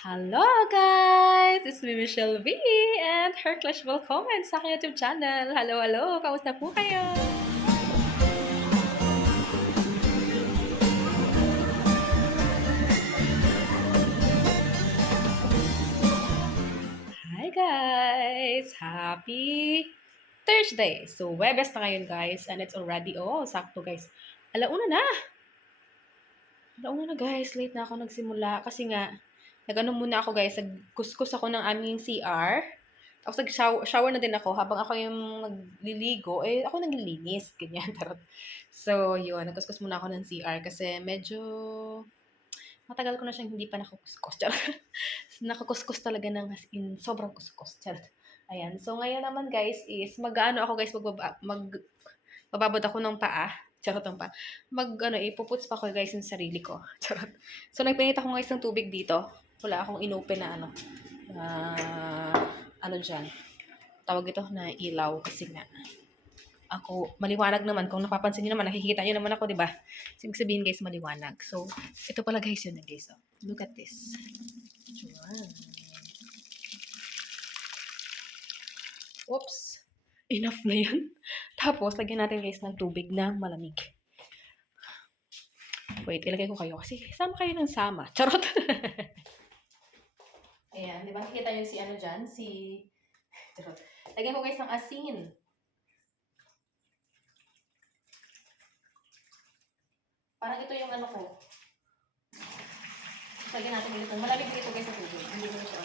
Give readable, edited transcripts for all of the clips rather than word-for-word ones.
Hello guys! It's me, Michelle V, and her clashable comments sa aking YouTube channel. Hello, hello! Kamusta po kayo? Hi guys! Happy Thursday! So, Webes na ngayon guys, and it's already, sakto guys. Alauna na! Alauna na guys, late na ako nagsimula kasi nga, nag-ano muna ako guys, nagkuskus ako ng aming CR. Tapos nag-shower na din ako habang ako yung nagliligo, ako naglilinis, ganyan, tarot. So, yun, nagkuskus muna ako ng CR kasi medyo matagal ko na siyang hindi pa nakakuskus. Charot. Nakakuskus talaga ng as in, sobrang kuskus. Charot. Ayan. So, ngayon naman guys is, mag-ano ako guys, bababad ako ng paa. Charot ang pa. Ipuputs pa ko guys yung sarili ko. Charot. So, nagpinit ako guys ng tubig dito. Wala akong inopen na dyan. Tawag ito na ilaw kasi nga ako, maliwanag naman. Kung napapansin niyo naman, nakikita niyo naman ako, di ba? Ibig sabihin guys, maliwanag. So, ito pala guys yun guys. Look at this. Oops. Enough na yan. Tapos, lagyan natin guys ng tubig na malamig. Wait, ilagay ko kayo kasi sama kayo ng sama. Charot! Ayan, di ba? Nakikita niyo si dyan? Charot. Lagyan ko guys ng asin. Parang ito yung ko. Lagyan natin dito. Malamig dito guys sa tubig. Hindi ko na siya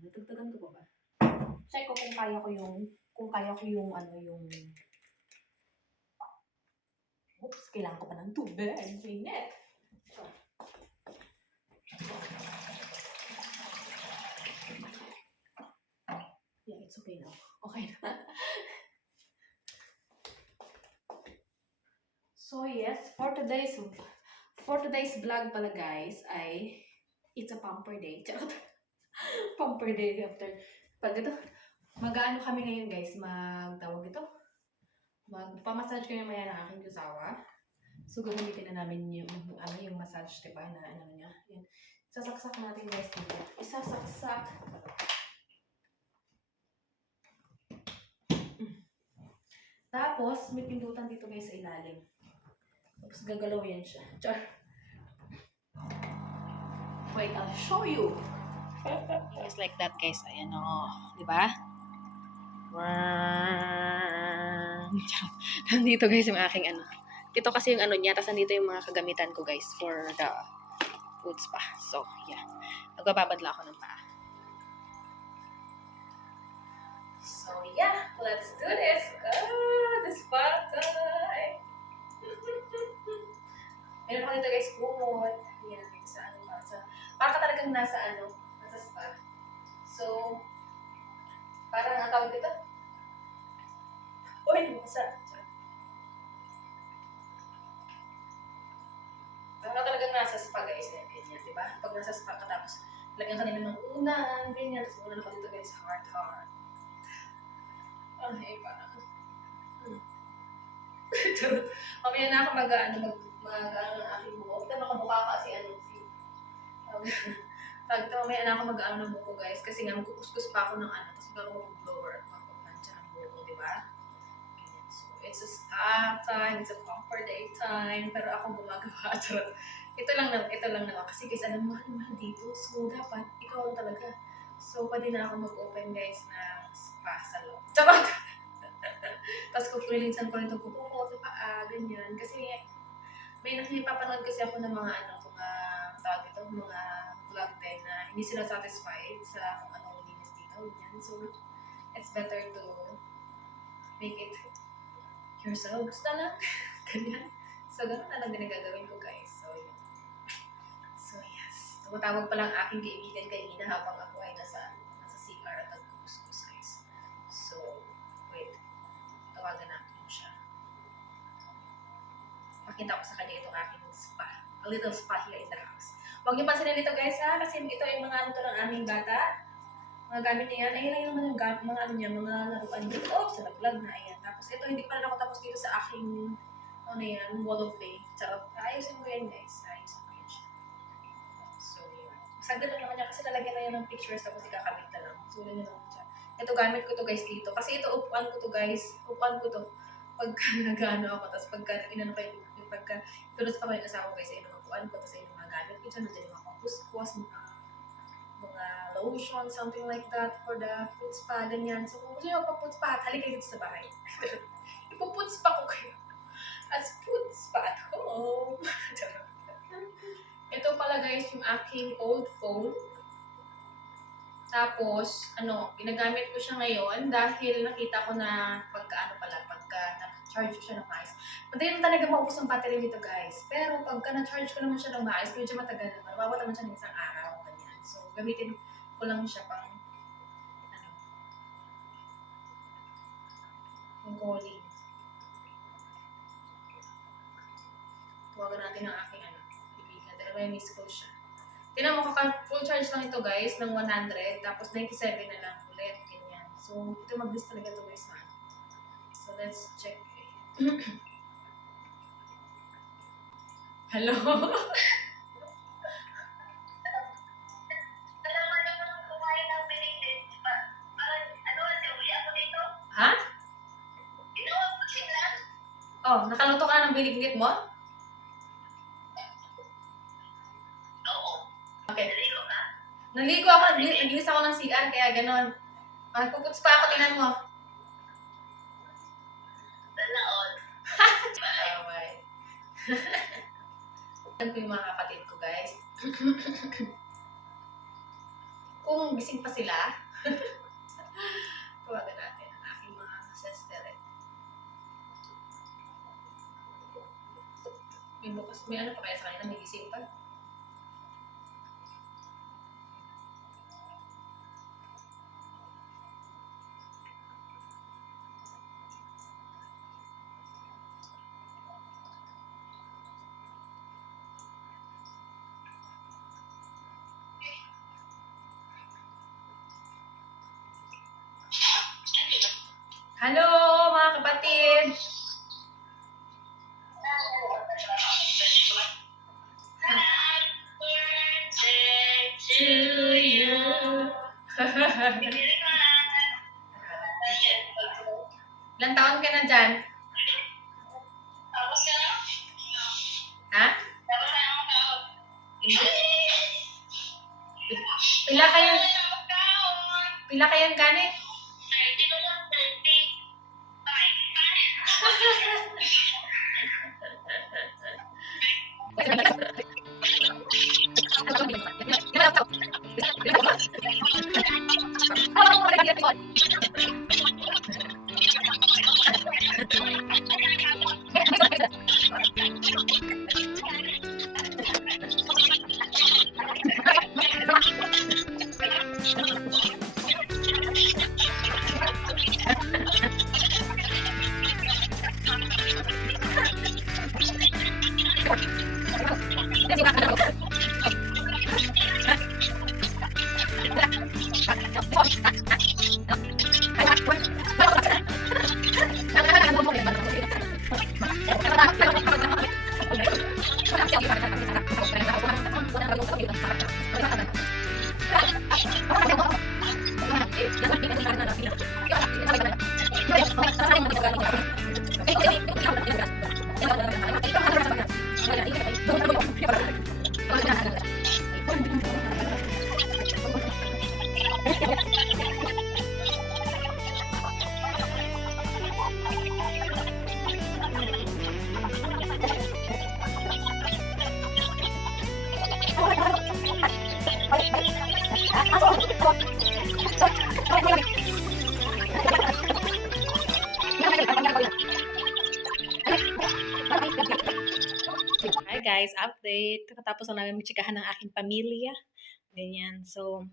natagtagan ko ba? Check ko kung kaya ko yung oops, kailangan ko pa ng tubig. Init. Yeah, it's okay now. Okay na. So yes, for today's vlog pala guys ay it's a pamper day. Charot. Pamper day after pag ito. Mag-aano kami ngayon guys, magtawag ito. Magpamassage kayo maya ng aking kasawa. So gagamitin na namin yung massage, diba, na niya. Yan. Sasaksak natin guys dito. Isasaksak. Tapos may pindutan dito guys sa ilalim. Tapos gagalaw yan siya. Char. Wait, I'll show you. Just like that guys. Ayan o. Diba? Nandito guys yung aking Ito kasi yung niya. Tapos nandito yung mga kagamitan ko guys for the food spa. So, yeah. Nagbababad lang ako ng paa. So, yeah. Let's do this. The spa time. Meron ako dito guys, kumot. Yan, para ka talagang nasa spa. So, parang ang tawag dito. Uy, masa. Parang ka talagang nasa spa guys. Ganyan, diba? Pag nasa spa ka tapos, lagyan ka nila ng unan, ganyan. Tapos unan ako dito guys, heart. Ay, parang. Mamaya na ako mag-ano ng aking buhok. Ito makamukha kasi mamaya na ako mag-ano ng buhok guys. Kasi nga magkukuskus pa ako ng tapos mag-blower at magpapansya ng buhok, di ba? So, it's a spa time, it's a pamper day time, pero ako gumagawa. Ito lang naman. Kasi guys, mahal dito. So, dapat, ikaw lang talaga. So, pwede na ako mag-open guys ng spa salon. Charot! Tapos kukulilinsan ko rin itong kuko ko sa paa, ganyan. Kasi may napapanood kasi ako ng mga mga vlog din na hindi sila satisfied sa kung anong linis dito. Ganyan. So, it's better to make it yourself. Gusto lang. Ganyan. So, ganun na lang din ang gagawin ko guys. So, yes. Tumatawag pa lang aking kaibigan kanina habang ako ay nasa CR at nagkukuskus guys. So, wait. Tawagan natin siya. Pakita ko sa kanya itong aking spa. A little spa here in the house. Huwag niyo pansinin dito guys ha, kasi ito yung mga ng aming bata. Mga gamit niya yan. Ayun lang yung mga mga laruan dito. Oh, sa naglag na. Ayan. Tapos ito, hindi pa rin ako tapos dito sa aking ano yan, wall of fame. Charot. Ayusin mo yan, guys. Ayusin mo yan siya. So, yun. Sagad lang naman niya kasi lalagyan na yan ng pictures tapos ikakabit na lang. So, yun naman siya. Ito, gamit ko to guys dito. Kasi ito, upuan ko to guys. Upuan ko to. Pagka nag-ano ako, tapos pagka inano kayo, pagka tulad pa ko yung asawa guys, ayun ang upuan ko, tapos ayun yung mga gamit ko dyan, nandiyan yung mga pampuskuas, mga lotion, something like that for the foot spa, ganyan. So, kung gusto nyo magpa-foot spa, halika kayo dito sa bahay. Ipo-foot spa ko kayo. As foot spa at home. Ito pala guys, yung aking old phone. Tapos, ginagamit ko siya ngayon dahil nakita ko na pagka na-charge ko siya ng maayos. Madali lang talaga maubos ang battery nito guys. Pero pagka na-charge ko naman siya ng maayos, medyo matagal naman. Mawawala naman siya ng isang araw. Ganyan. So, gamitin ko lang siya pang, pang calling. Tawagan natin ang aking kaibigan. Dahil may miss call siya. Tinan mo, full charge lang ito guys, ng 100, tapos 97 na lang ulit, ganyan. So, ito mag-list talaga ito guys na. So, let's check. Hello? Ha? Oh, nakaluto ka na ng biniglit mo? Okay. Naligo ako, naglinis ako ng CR, kaya ganon. Puputs pa ako, tinan mo. Away. Yan po yung mga kapatid ko, guys. Kung gising pa sila, tawagan natin ang aking mga sister. May ano pa kaya sa kanila, may gising pa. Hello, mga kapatid! To you. Ilang taon ka na dyan? Ha? Pila kayong ganit? Hi guys, update. Katapos na namin magtsikahan ng aking pamilya. Ganyan. So,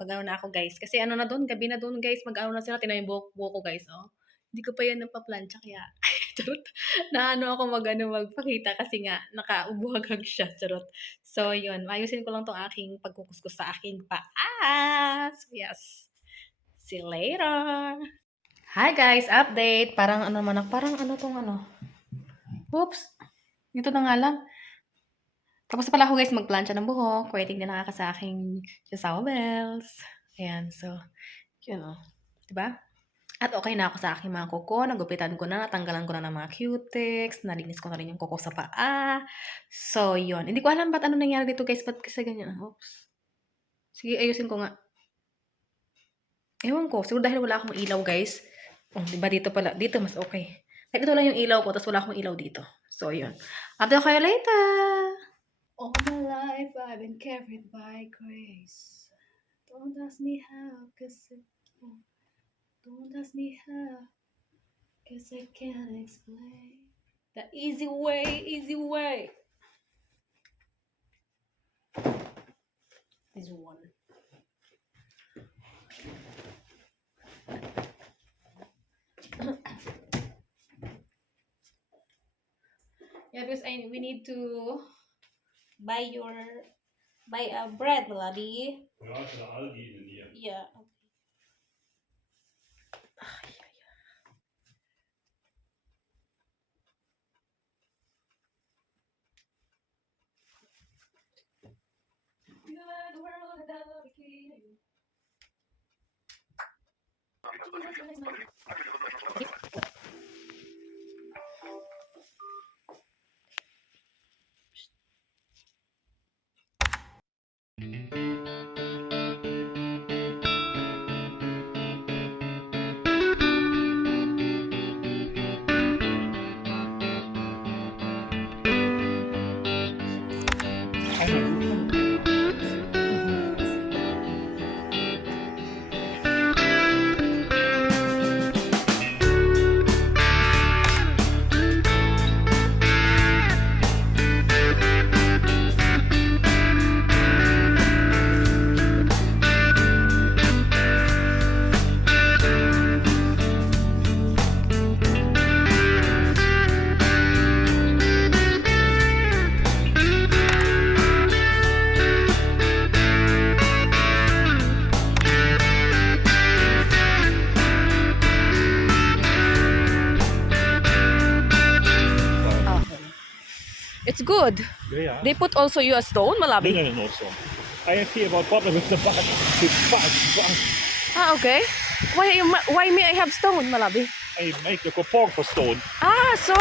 mag-ano na ako guys. Kasi ano na doon, gabi na doon guys. Mag-ano na sila. Tinan yung buhok ko guys. Oh. Hindi ko pa yan napaplansya kaya. Charot. Naano ako magpakita kasi nga nakaubuhagag siya. Charot. So, yun. Ayusin ko lang tong aking pagkukuskus sa aking paa. So, yes. See you later. Hi guys, update. Parang ano tong ano. Oops! Dito na nga lang. Tapos pala ako guys magplancha ng buhok. Waiting din nakaka sa aking Chisawa Bells. Ayan, so, yun o. Diba? At okay na ako sa aking mga kuko. Nagupitan ko na, natanggalan ko na ng mga cutics. Nalinis ko na rin yung kuko sa paa. So, yun. Hindi ko alam ba't ano nangyari dito guys. Ba't kasi ganyan? Oops. Sige, ayusin ko nga. Ewan ko. Siguro dahil wala akong ilaw guys. Oh, diba dito pala? Dito mas okay. Like, ito lang yung ilaw ko, tapos wala akong ilaw dito. So, yun. Update ko kayo later! All my life, I've been carried by grace. Don't ask me how, don't ask me how, cause I can't explain. The easy way, easy way. This one. Yeah, because we need to buy bread, Melody. Ja, ist der Aldi in der Nähe. Yeah. It's good. Yeah. They put also you a stone, Malabi. No, so. I have here about problem with the back. Ah, okay. Why me I have stone, Malabi? I make the coupon for stone. Ah, so.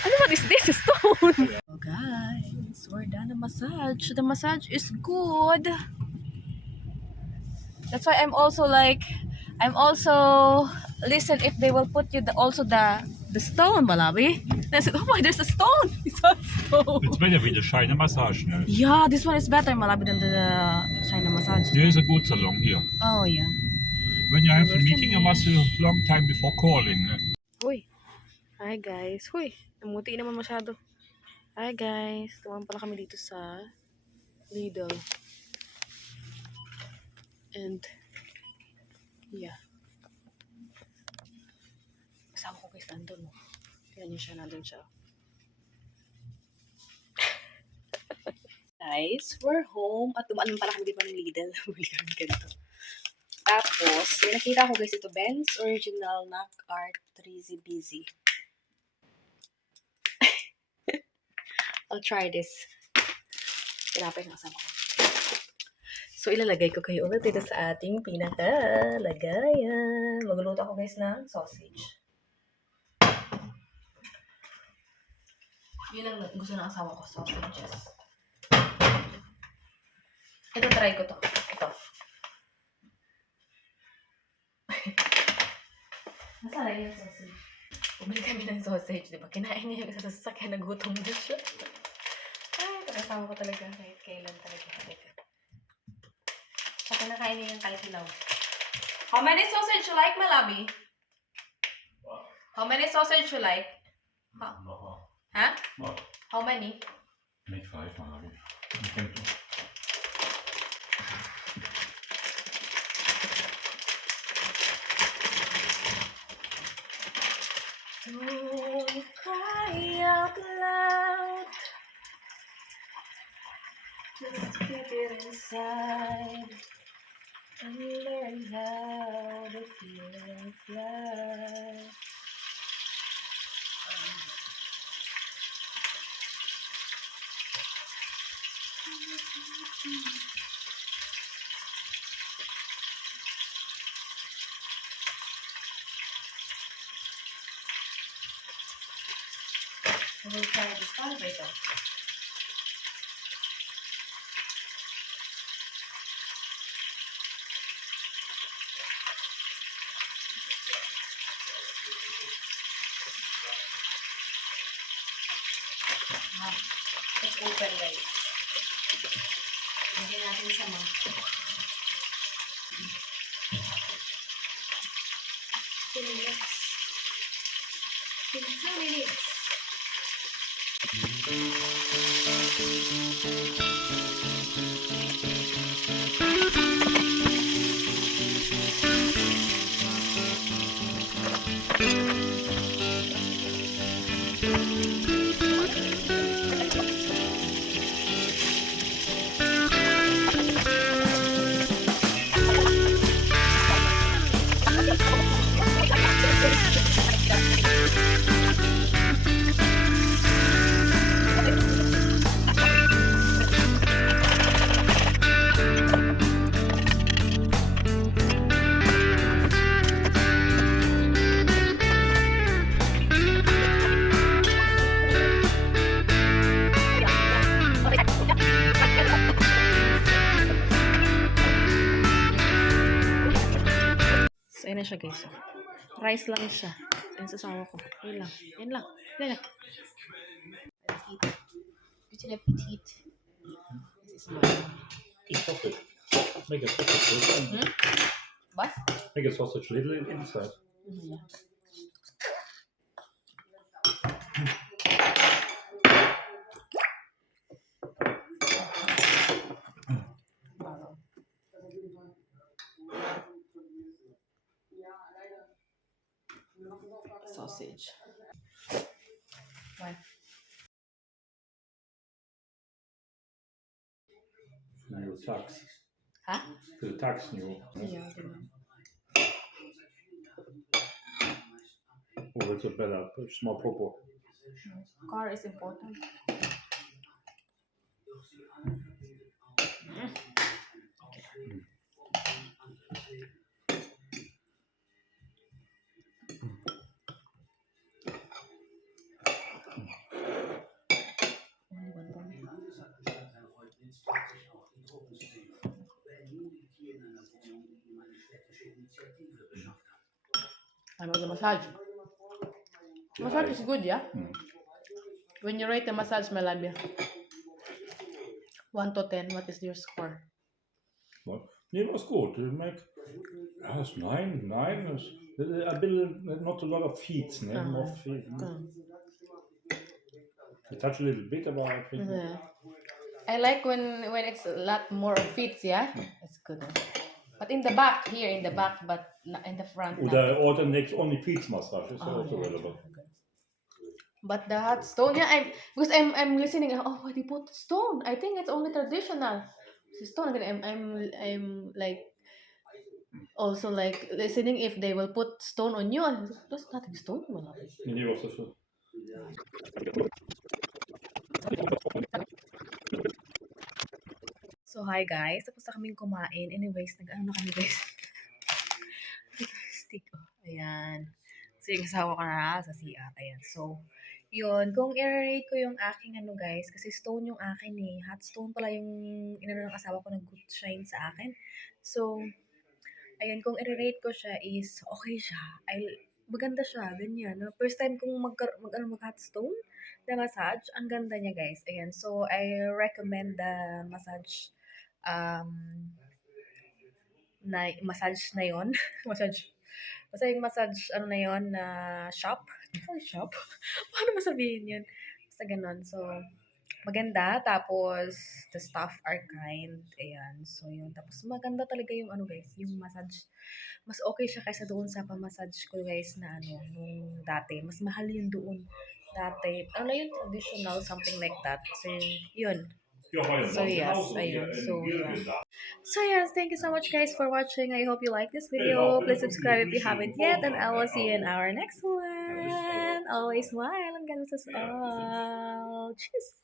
Ano what is this? Stone. Oh, guys, we're done the massage. The massage is good. That's why I'm also listen if they will put you the stone, Malawi. And I said, oh my, there's a stone. It's a stone. It's better with the Shine massage. Ne? Yeah, this one is better, Malawi, than the China massage. There is a good salon here. Oh yeah. When you have We're a meeting, you must finished. a long time before calling. Ne? Uy. Hi guys. Uy, namuti naman masyado. Hi guys. Tumahan pala kami dito sa Lidl. And yeah. Kasama ko guys nandun. Tingnan niyo siya, nandun siya. Guys, we're home. At dumaan pala kami dito ng Lidl. Bumili kami ganito. Tapos, may nakita ko guys ito, Ben's Original Knock Art 3Z Busy. I'll try this. Tinapay ng kasama ko. So, ilalagay ko kayo ulit dito sa ating pinaka-lagayan. Magluluto ako guys ng sausage. Yun ang gusto ng asawa ko, sausages. Ito, try ko to. Ito. Nasaan yung sausage? Bumili kami ng sausage, di ba? Kinain niya yung sa sasakyan, nagutom na siya. Ay, ito kasama ko talaga. Kahit kailan talaga. Siya kinakain niya yung kahit hilaw. How many sausage you like, Malabi? What? How many sausage you like? Huh? What? How many? Make 5, Malawi. You can do. Don't cry out loud. Just keep it inside and learn how. how the feeling flies. We will try this. Paano ba ito? Let's open, guys. Lagyan natin sa mga 2 minutes. 2 minutes. So, ayun na siya, guys. Rice lang siya. Ayun sa sawa ko. Ayun lang. Ayun lang. Ayun lang. Let's eat. Petit appetit. This is mine. Sausage. Make a sausage little. What? Make a sausage little inside. Sausage. What? New tax. Huh? The tax new. Yeah, ganun. Oh, it's a better, small proper. Car is important. Ano the massage? Massage is good, yeah? When you rate the massage, Melania, 1 to 10, what is your score? Well, it was good. It make it's 9. 9 is a bit, not a lot of feet. More feet. I touch a little bit, but I think. Yeah. I like when it's a lot more feet, yeah? It's good. But in the back, here in the back, but not in the front. Or the next only feet massage is also yeah. available. But the hot stone, yeah, I'm listening. Oh, why they put stone? I think it's only traditional. Stone. I'm like also like listening if they will put stone on you. And there's nothing stone. Hindi was so. So hi guys, tapos na kaming kumain. Anyways, nag-ano na kami guys. Stick. Oh, ayan. So yung asawa ko na sa CR. Ayan. So, yun. Kung i-rate ko yung aking ano guys, kasi stone yung akin eh. Hot stone pala yung inano ng asawa ko na good shine sa akin. So, ayun. Kung i-rate ko siya is okay siya. Maganda siya. Ganyan. No? First time kong mag-hot stone na massage. Ang ganda niya guys. Ayan. So, I recommend the massage massage na yon. Basta yung massage, ano na yon na shop. Shop? Paano masabihin yun? Basta ganon. So, maganda. Tapos, the staff are kind. Ayan. So, yun. Tapos, maganda talaga yung ano guys, yung massage. Mas okay siya kaysa doon sa pamassage ko guys na ano, nung dati. Mas mahal yun doon. Dati. Ano na yun? Traditional, something like that. So, yun. So yes, ayun. So yeah. So yes, thank you so much guys for watching. I hope you like this video. Please subscribe if you haven't yet, and I will see you in our next one. always smile and God bless us all. Cheers!